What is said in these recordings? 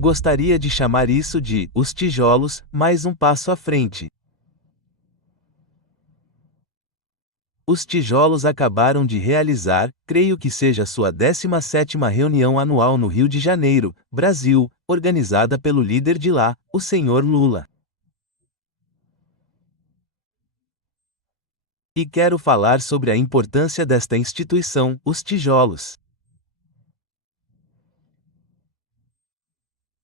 Gostaria de chamar isso de os tijolos, mais um passo à frente. Os tijolos acabaram de realizar, creio que seja sua 17ª reunião anual no Rio de Janeiro, Brasil, organizada pelo líder de lá, o senhor Lula. E quero falar sobre a importância desta instituição, os tijolos.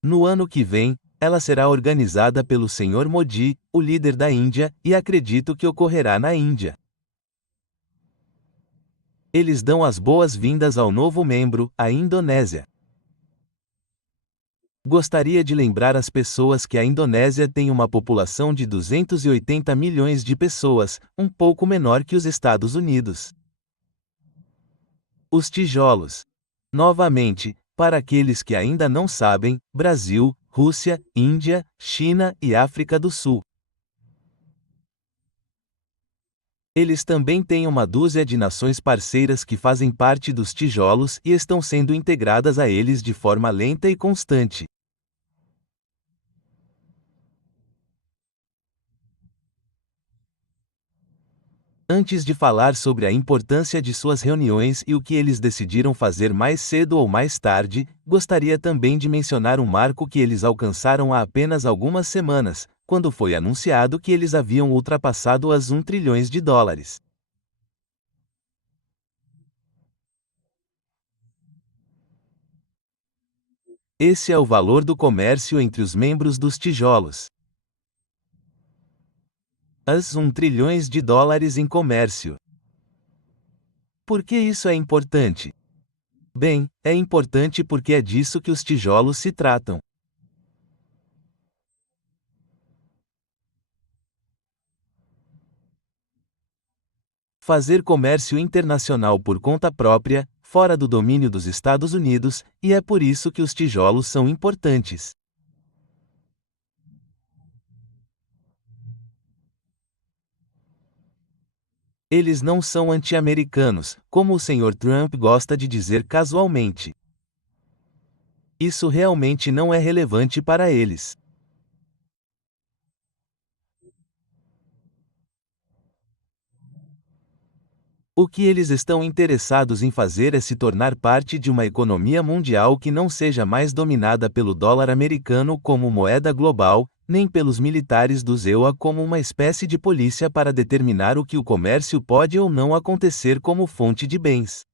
No ano que vem, ela será organizada pelo senhor Modi, o líder da Índia, e acredito que ocorrerá na Índia. Eles dão as boas-vindas ao novo membro, a Indonésia. Gostaria de lembrar às pessoas que a Indonésia tem uma população de 280 milhões de pessoas, um pouco menor que os Estados Unidos. Os tijolos. Novamente, para aqueles que ainda não sabem, Brasil, Rússia, Índia, China e África do Sul. Eles também têm uma dúzia de nações parceiras que fazem parte dos tijolos e estão sendo integradas a eles de forma lenta e constante. Antes de falar sobre a importância de suas reuniões e o que eles decidiram fazer mais cedo ou mais tarde, gostaria também de mencionar um marco que eles alcançaram há apenas algumas semanas, quando foi anunciado que eles haviam ultrapassado as US$ 1 trilhão. Esse é o valor do comércio entre os membros dos tijolos. As US$ 1 trilhão em comércio. Por que isso é importante? Bem, é importante porque é disso que os tijolos se tratam. Fazer comércio internacional por conta própria, fora do domínio dos Estados Unidos, e é por isso que os tijolos são importantes. Eles não são anti-americanos, como o Sr. Trump gosta de dizer casualmente. Isso realmente não é relevante para eles. O que eles estão interessados em fazer é se tornar parte de uma economia mundial que não seja mais dominada pelo dólar americano como moeda global, nem pelos militares dos EUA como uma espécie de polícia para determinar o que o comércio pode ou não acontecer como fonte de bens.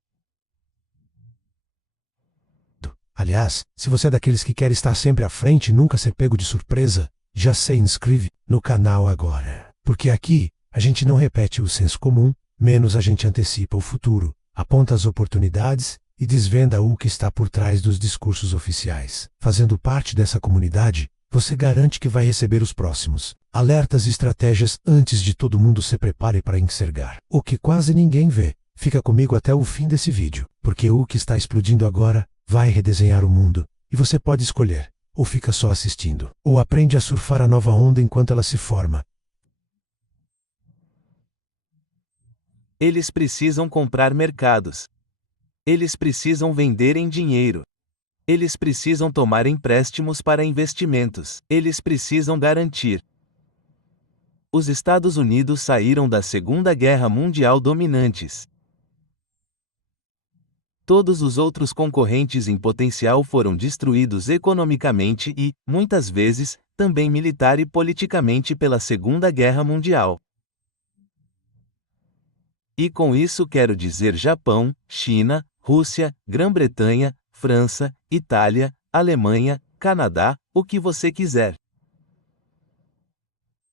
Aliás, se você é daqueles que quer estar sempre à frente e nunca ser pego de surpresa, já se inscreve no canal agora. Porque aqui, a gente não repete o senso comum, menos a gente antecipa o futuro, aponta as oportunidades e desvenda o que está por trás dos discursos oficiais. Fazendo parte dessa comunidade, você garante que vai receber os próximos alertas e estratégias antes de todo mundo se prepare para enxergar. O que quase ninguém vê. Fica comigo até o fim desse vídeo, porque o que está explodindo agora vai redesenhar o mundo, e você pode escolher, ou fica só assistindo, ou aprende a surfar a nova onda enquanto ela se forma. Eles precisam comprar mercados. Eles precisam vender em dinheiro. Eles precisam tomar empréstimos para investimentos. Eles precisam garantir. Os Estados Unidos saíram da Segunda Guerra Mundial dominantes. Todos os outros concorrentes em potencial foram destruídos economicamente e, muitas vezes, também militar e politicamente pela Segunda Guerra Mundial. E com isso quero dizer Japão, China, Rússia, Grã-Bretanha, França, Itália, Alemanha, Canadá, o que você quiser.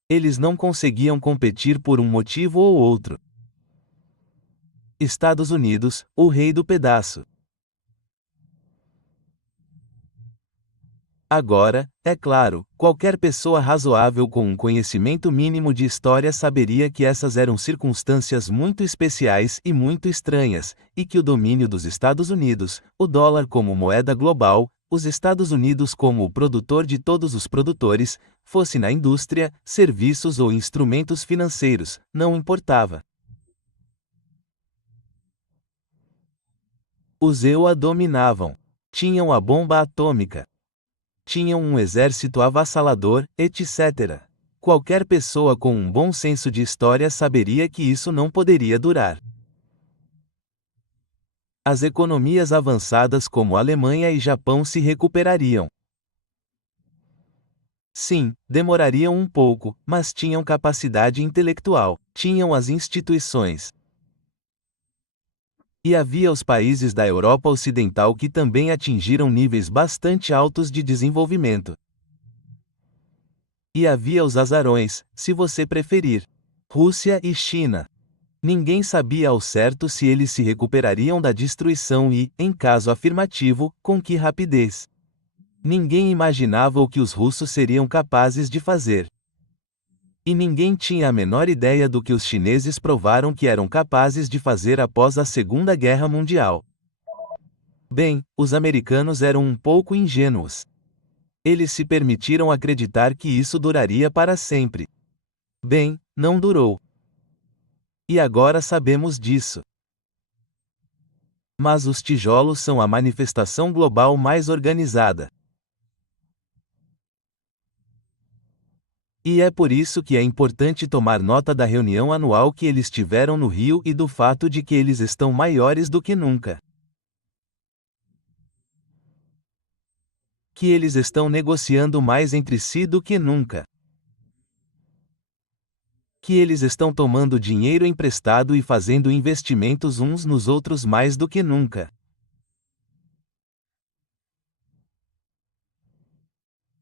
Eles não conseguiam competir por um motivo ou outro. Estados Unidos, o rei do pedaço. Agora, é claro, qualquer pessoa razoável com um conhecimento mínimo de história saberia que essas eram circunstâncias muito especiais e muito estranhas, e que o domínio dos Estados Unidos, o dólar como moeda global, os Estados Unidos como o produtor de todos os produtores, fosse na indústria, serviços ou instrumentos financeiros, não importava. Os EUA dominavam. Tinham a bomba atômica. tinham um exército avassalador, etc. Qualquer pessoa com um bom senso de história saberia que isso não poderia durar. As economias avançadas como Alemanha e Japão se recuperariam. Sim, demorariam um pouco, mas tinham capacidade intelectual, tinham as instituições. E havia os países da Europa Ocidental que também atingiram níveis bastante altos de desenvolvimento. E havia os azarões, se você preferir. Rússia e China. Ninguém sabia ao certo se eles se recuperariam da destruição e, em caso afirmativo, com que rapidez. Ninguém imaginava o que os russos seriam capazes de fazer. E ninguém tinha a menor ideia do que os chineses provaram que eram capazes de fazer após a Segunda Guerra Mundial. Bem, os americanos eram um pouco ingênuos. Eles se permitiram acreditar que isso duraria para sempre. Bem, não durou. E agora sabemos disso. Mas os tijolos são a manifestação global mais organizada. E é por isso que é importante tomar nota da reunião anual que eles tiveram no Rio e do fato de que eles estão maiores do que nunca. Que eles estão negociando mais entre si do que nunca. Que eles estão tomando dinheiro emprestado e fazendo investimentos uns nos outros mais do que nunca.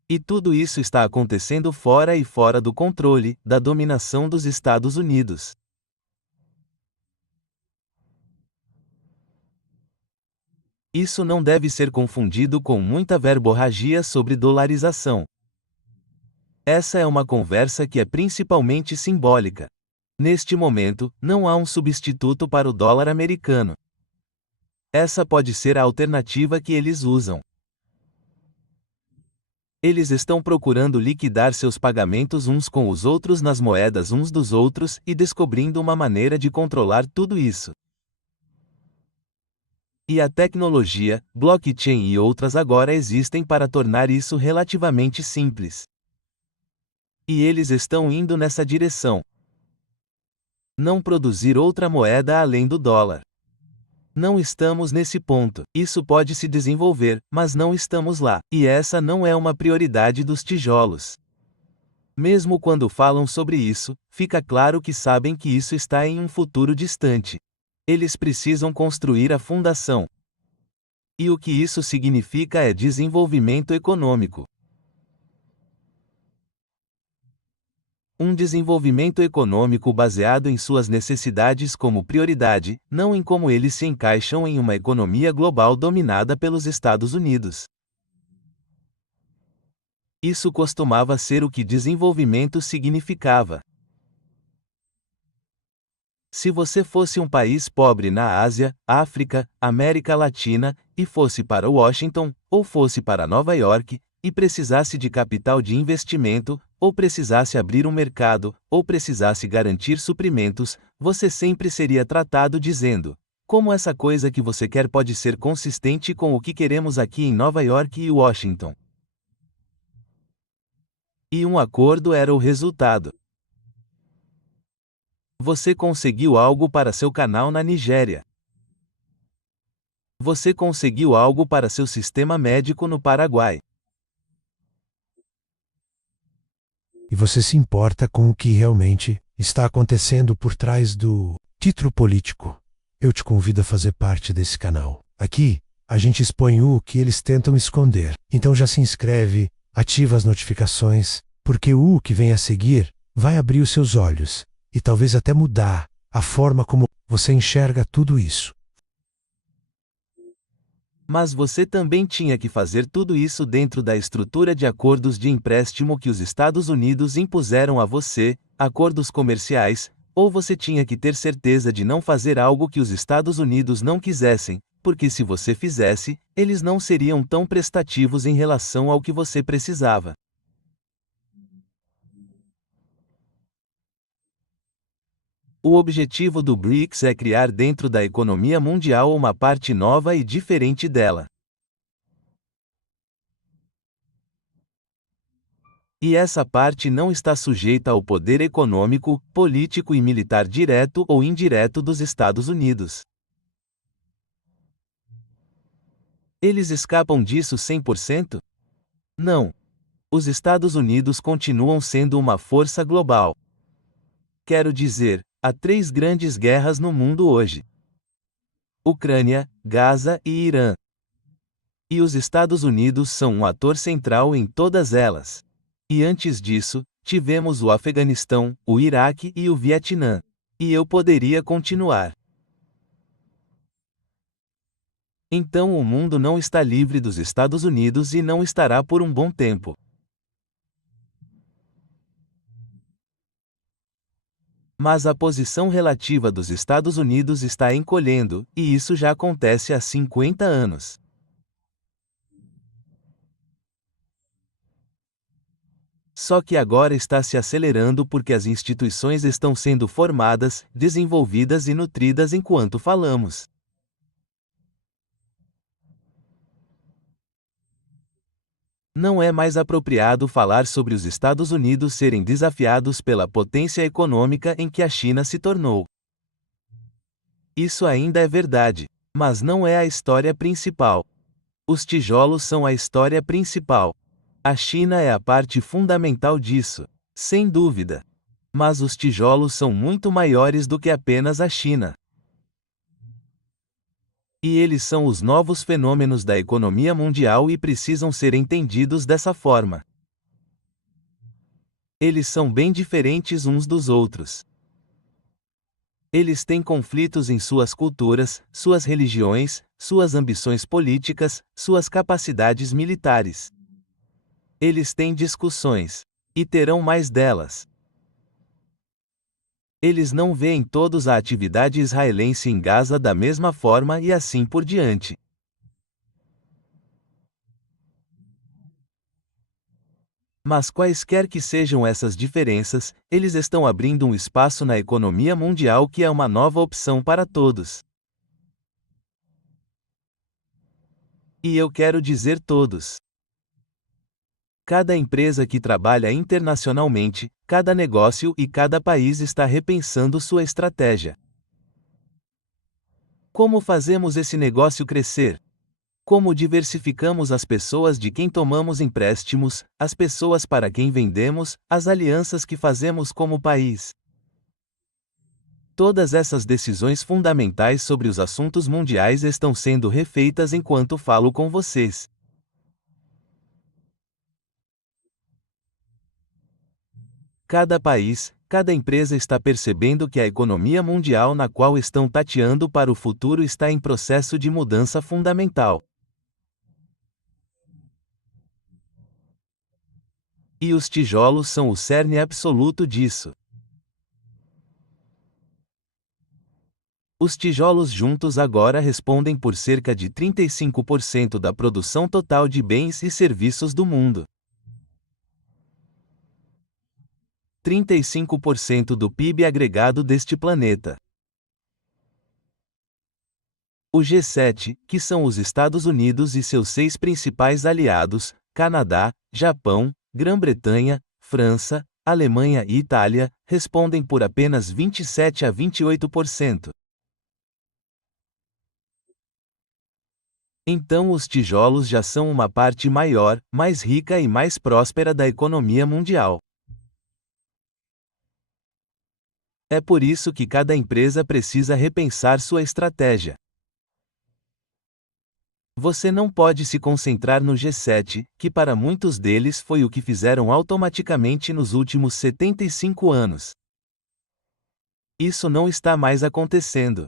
E tudo isso está acontecendo fora e fora do controle, da dominação dos Estados Unidos. Isso não deve ser confundido com muita verborragia sobre dolarização. Essa é uma conversa que é principalmente simbólica. Neste momento, não há um substituto para o dólar americano. Essa pode ser a alternativa que eles usam. Eles estão procurando liquidar seus pagamentos uns com os outros nas moedas uns dos outros e descobrindo uma maneira de controlar tudo isso. E a tecnologia, blockchain e outras agora existem para tornar isso relativamente simples. E eles estão indo nessa direção. Não produzir outra moeda além do dólar. Não estamos nesse ponto. Isso pode se desenvolver, mas não estamos lá. E essa não é uma prioridade dos tijolos. Mesmo quando falam sobre isso, fica claro que sabem que isso está em um futuro distante. Eles precisam construir a fundação. E o que isso significa é desenvolvimento econômico. Um desenvolvimento econômico baseado em suas necessidades como prioridade, não em como eles se encaixam em uma economia global dominada pelos Estados Unidos. Isso costumava ser o que desenvolvimento significava. Se você fosse um país pobre na Ásia, África, América Latina, e fosse para Washington, ou fosse para Nova York, e precisasse de capital de investimento, ou precisasse abrir um mercado, ou precisasse garantir suprimentos, você sempre seria tratado dizendo: como essa coisa que você quer pode ser consistente com o que queremos aqui em Nova York e Washington? E um acordo era o resultado. Você conseguiu algo para seu canal na Nigéria. Você conseguiu algo para seu sistema médico no Paraguai. E você se importa com o que realmente está acontecendo por trás do título político. Eu te convido a fazer parte desse canal. Aqui, a gente expõe o que eles tentam esconder. Então já se inscreve, ativa as notificações, porque o que vem a seguir vai abrir os seus olhos e talvez até mudar a forma como você enxerga tudo isso. Mas você também tinha que fazer tudo isso dentro da estrutura de acordos de empréstimo que os Estados Unidos impuseram a você, acordos comerciais, ou você tinha que ter certeza de não fazer algo que os Estados Unidos não quisessem, porque se você fizesse, eles não seriam tão prestativos em relação ao que você precisava. O objetivo do BRICS é criar dentro da economia mundial uma parte nova e diferente dela. E essa parte não está sujeita ao poder econômico, político e militar direto ou indireto dos Estados Unidos. Eles escapam disso 100%? Não. Os Estados Unidos continuam sendo uma força global. Quero dizer, há 3 grandes guerras no mundo hoje: Ucrânia, Gaza e Irã. E os Estados Unidos são um ator central em todas elas. E antes disso, tivemos o Afeganistão, o Iraque e o Vietnã. E eu poderia continuar. Então o mundo não está livre dos Estados Unidos e não estará por um bom tempo. Mas a posição relativa dos Estados Unidos está encolhendo, e isso já acontece há 50 anos. Só que agora está se acelerando porque as instituições estão sendo formadas, desenvolvidas e nutridas enquanto falamos. Não é mais apropriado falar sobre os Estados Unidos serem desafiados pela potência econômica em que a China se tornou. Isso ainda é verdade, mas não é a história principal. Os tijolos são a história principal. A China é a parte fundamental disso, sem dúvida. Mas os tijolos são muito maiores do que apenas a China. E eles são os novos fenômenos da economia mundial e precisam ser entendidos dessa forma. Eles são bem diferentes uns dos outros. Eles têm conflitos em suas culturas, suas religiões, suas ambições políticas, suas capacidades militares. Eles têm discussões. E terão mais delas. Eles não veem todos a atividade israelense em Gaza da mesma forma e assim por diante. Mas quaisquer que sejam essas diferenças, eles estão abrindo um espaço na economia mundial que é uma nova opção para todos. E eu quero dizer todos. Cada empresa que trabalha internacionalmente, cada negócio e cada país está repensando sua estratégia. Como fazemos esse negócio crescer? Como diversificamos as pessoas de quem tomamos empréstimos, as pessoas para quem vendemos, as alianças que fazemos como país? Todas essas decisões fundamentais sobre os assuntos mundiais estão sendo refeitas enquanto falo com vocês. Cada país, cada empresa está percebendo que a economia mundial na qual estão tateando para o futuro está em processo de mudança fundamental. E os tijolos são o cerne absoluto disso. Os tijolos juntos agora respondem por cerca de 35% da produção total de bens e serviços do mundo. 35% do PIB agregado deste planeta. O G7, que são os Estados Unidos e seus 6 principais aliados, Canadá, Japão, Grã-Bretanha, França, Alemanha e Itália, respondem por apenas 27 a 28%. Então os tijolos já são uma parte maior, mais rica e mais próspera da economia mundial. É por isso que cada empresa precisa repensar sua estratégia. Você não pode se concentrar no G7, que para muitos deles foi o que fizeram automaticamente nos últimos 75 anos. Isso não está mais acontecendo.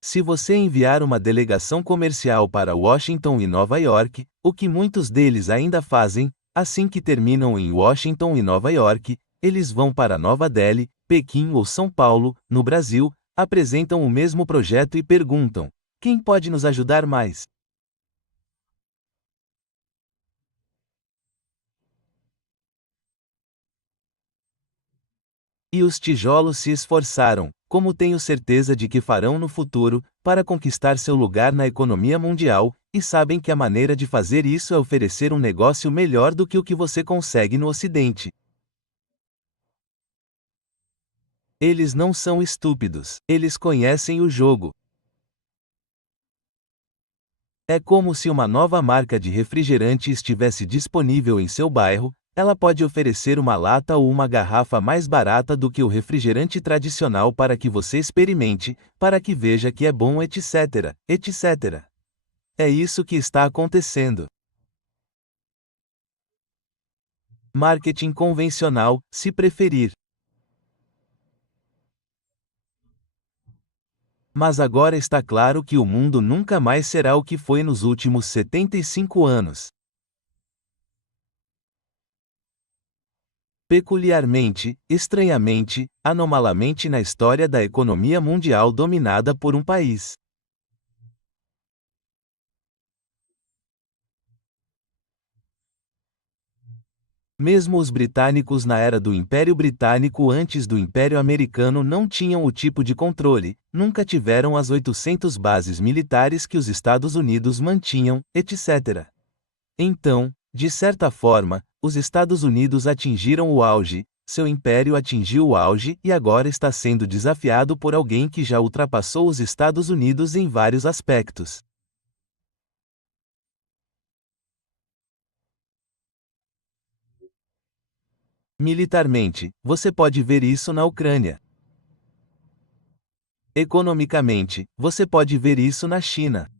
Se você enviar uma delegação comercial para Washington e Nova York, o que muitos deles ainda fazem, assim que terminam em Washington e Nova York, eles vão para Nova Delhi, Pequim ou São Paulo, no Brasil, apresentam o mesmo projeto e perguntam: quem pode nos ajudar mais? E os tijolos se esforçaram, como tenho certeza de que farão no futuro, para conquistar seu lugar na economia mundial, e sabem que a maneira de fazer isso é oferecer um negócio melhor do que o que você consegue no Ocidente. Eles não são estúpidos, eles conhecem o jogo. É como se uma nova marca de refrigerante estivesse disponível em seu bairro. Ela pode oferecer uma lata ou uma garrafa mais barata do que o refrigerante tradicional para que você experimente, para que veja que é bom, etc, etc. É isso que está acontecendo. Marketing convencional, se preferir. Mas agora está claro que o mundo nunca mais será o que foi nos últimos 75 anos. Peculiarmente, estranhamente, anomalamente na história da economia mundial dominada por um país. Mesmo os britânicos na era do Império Britânico antes do Império Americano não tinham o tipo de controle, nunca tiveram as 800 bases militares que os Estados Unidos mantinham, etc. Então, de certa forma, os Estados Unidos atingiram o auge, seu império atingiu o auge e agora está sendo desafiado por alguém que já ultrapassou os Estados Unidos em vários aspectos. Militarmente, você pode ver isso na Ucrânia. Economicamente, você pode ver isso na China.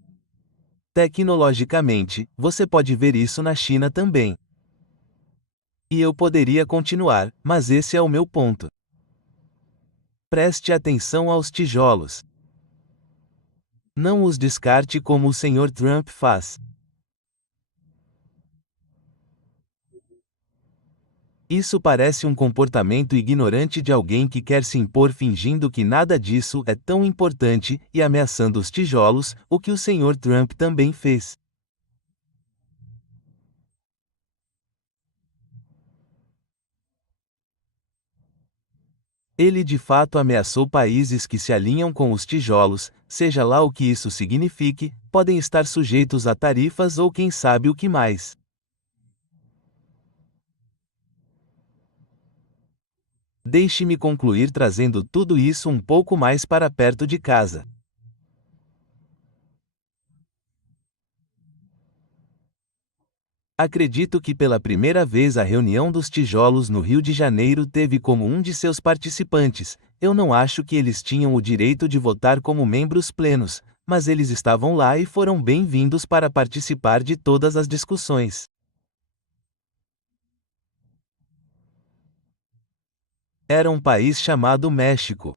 Tecnologicamente, você pode ver isso na China também. E eu poderia continuar, mas esse é o meu ponto. Preste atenção aos tijolos. Não os descarte como o Sr. Trump faz. Isso parece um comportamento ignorante de alguém que quer se impor fingindo que nada disso é tão importante e ameaçando os tijolos, o que o Sr. Trump também fez. Ele de fato ameaçou países que se alinham com os tijolos, seja lá o que isso signifique, podem estar sujeitos a tarifas ou quem sabe o que mais. Deixe-me concluir trazendo tudo isso um pouco mais para perto de casa. Acredito que pela primeira vez a reunião dos tijolos no Rio de Janeiro teve como um de seus participantes. Eu não acho que eles tinham o direito de votar como membros plenos, mas eles estavam lá e foram bem-vindos para participar de todas as discussões. Era um país chamado México.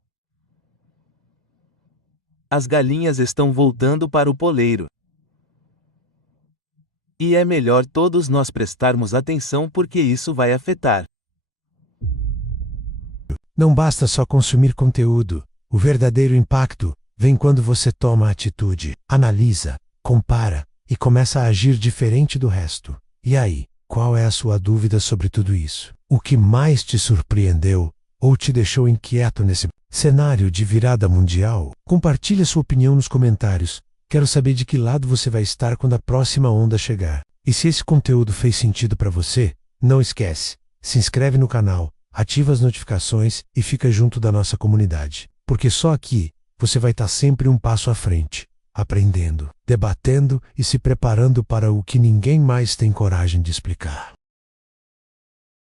As galinhas estão voltando para o poleiro. E é melhor todos nós prestarmos atenção porque isso vai afetar. Não basta só consumir conteúdo. O verdadeiro impacto vem quando você toma atitude, analisa, compara e começa a agir diferente do resto. E aí, qual é a sua dúvida sobre tudo isso? O que mais te surpreendeu ou te deixou inquieto nesse cenário de virada mundial? Compartilhe sua opinião nos comentários. Quero saber de que lado você vai estar quando a próxima onda chegar. E se esse conteúdo fez sentido para você, não esquece, se inscreve no canal, ativa as notificações e fica junto da nossa comunidade. Porque só aqui, você vai estar sempre um passo à frente, aprendendo, debatendo e se preparando para o que ninguém mais tem coragem de explicar.